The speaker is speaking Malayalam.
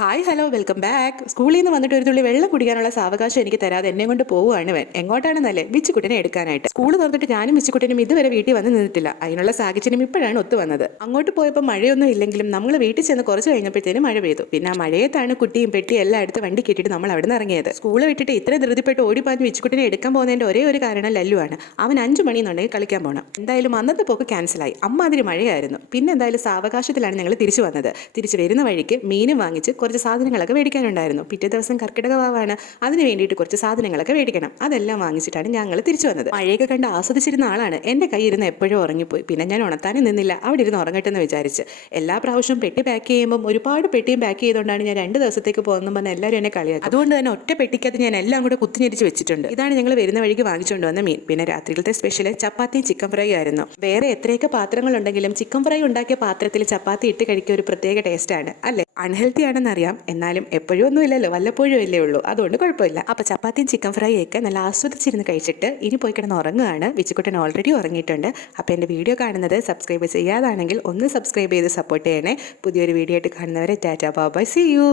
Hi hello welcome back. സ്കൂളിൽ നിന്ന് വന്നിട്ട് ഒരു തുള്ളി വെള്ളം കുടിക്കാനുള്ള സാവകാശം എനിക്ക് തരാതെ എന്നെ കൊണ്ട് പോവുകയാണ് ഇവൻ. എങ്ങോട്ടാണെന്നല്ലേ? ബിച്ചുകുട്ടനെ എടുക്കാനായിട്ട്. സ്കൂൾ തുറന്നിട്ട് ഞാനും ബിച്ചുകുട്ടനും ഇതുവരെ വീട്ടിൽ വന്ന് നിന്നിട്ടില്ല. അതിനുള്ള സാഹചര്യം ഇപ്പോഴാണ് ഒത്തു വന്നത്. അങ്ങോട്ട് പോയപ്പോൾ മഴയൊന്നും ഇല്ലെങ്കിലും നമ്മൾ വീട്ടിൽ ചെന്ന് കുറച്ച് കഴിഞ്ഞപ്പോഴത്തേനും മഴ പെയ്തു. പിന്നെ ആ മഴയത്താണ് കുട്ടിയും പെട്ടിയും എല്ലാം എടുത്ത് വണ്ടി കെട്ടിയിട്ട് നമ്മൾ അവിടെ നിന്ന് ഇറങ്ങിയത്. സ്കൂൾ വിട്ടിട്ട് ഇത്ര ധൃതിപ്പെട്ട് ഓടിപ്പാഞ്ഞ് ബിച്ചുകുട്ടനെ എടുക്കാൻ പോകുന്നതിന്റെ ഒരേ ഒരു കാരണം ലല്ലുവാണ്. അവൻ 5 മണിന്നുണ്ടെങ്കിൽ കളിക്കാൻ പോകണം. എന്തായാലും അന്നത്തെ പോക്ക് ക്യാൻസലായി. അമ്മാതിരി മഴയായിരുന്നു. പിന്നെ എന്തായാലും സാവകാശത്തിലാണ് ഞങ്ങൾ തിരിച്ചു വന്നത്. തിരിച്ചു വരുന്ന വഴിക്ക് മീനും വാങ്ങിച്ച് കുറച്ച് സാധനങ്ങളൊക്കെ മേടിക്കാനുണ്ടായിരുന്നു. പിറ്റേ ദിവസം കർക്കിടക വാവാണ്. അതിന് വേണ്ടിയിട്ട് കുറച്ച് സാധനങ്ങളൊക്കെ മേടിക്കണം. അതെല്ലാം വാങ്ങിച്ചിട്ടാണ് ഞങ്ങൾ തിരിച്ചു വന്നത്. മഴയൊക്കെ കണ്ട് ആസ്വദിച്ചിരുന്ന ആളാണ്. എൻ്റെ കൈ ഇരുന്ന് എപ്പോഴും ഉറങ്ങിപ്പോയി. പിന്നെ ഞാൻ ഉണർത്താനും നിന്നില്ല, അവിടെ ഇരുന്ന് ഉറങ്ങട്ടെ എന്ന് വിചാരിച്ച്. എല്ലാ പ്രാവശ്യവും പെട്ടി പാക്ക് ചെയ്യുമ്പോൾ ഒരുപാട് പെട്ടിയും പാക്ക് ചെയ്തുകൊണ്ടാണ് ഞാൻ 2 ദിവസത്തേക്ക് പോകുന്നു പറഞ്ഞാൽ എല്ലാവരും എന്നെ കളിയാക്കും. അതുകൊണ്ട് തന്നെ ഒറ്റ പെട്ടിക്കകത്ത് ഞാൻ എല്ലാം കൂടെ കുത്തിഞ്ഞിരിച്ച് വെച്ചിട്ടുണ്ട്. ഇതാണ് ഞങ്ങൾ വരുന്ന വഴിക്ക് വാങ്ങിച്ചുകൊണ്ട് വന്ന മീൻ. പിന്നെ രാത്രിയിലത്തെ സ്പെഷ്യൽ ചപ്പാത്തിയും ചിക്കൻ ഫ്രൈ ആയിരുന്നു. വേറെ എത്രയൊക്കെ പാത്രങ്ങളുണ്ടെങ്കിലും ചിക്കൻ ഫ്രൈ ഉണ്ടാക്കിയ പാത്രത്തിൽ ചപ്പാത്തി ഇട്ട് കഴിക്കുക ഒരു പ്രത്യേക ടേസ്റ്റാണ് അല്ലേ? അൺഹെൽത്തി ആണെന്നറിയാം, എന്നാലും എപ്പോഴും ഒന്നും ഇല്ലല്ലോ, വല്ലപ്പോഴും അല്ലേ ഉള്ളൂ, അതുകൊണ്ട് കുഴപ്പമില്ല. അപ്പോൾ ചപ്പാത്തിയും ചിക്കൻ ഫ്രൈ ഒക്കെ നല്ല ആസ്വദിച്ചിരുന്ന് കഴിച്ചിട്ട് ഇനി പോയി കിടന്ന് ഉറങ്ങുകയാണ്. ബിച്ചുകുട്ടൻ ഓൾറെഡി ഉറങ്ങിയിട്ടുണ്ട്. അപ്പോൾ എൻ്റെ വീഡിയോ കാണുന്നത് സബ്സ്ക്രൈബ് ചെയ്യാതാണെങ്കിൽ ഒന്ന് സബ്സ്ക്രൈബ് ചെയ്ത് സപ്പോർട്ട് ചെയ്യണേ. പുതിയൊരു വീഡിയോ ആയിട്ട് കാണുന്നവരെ tata bye bye, see U.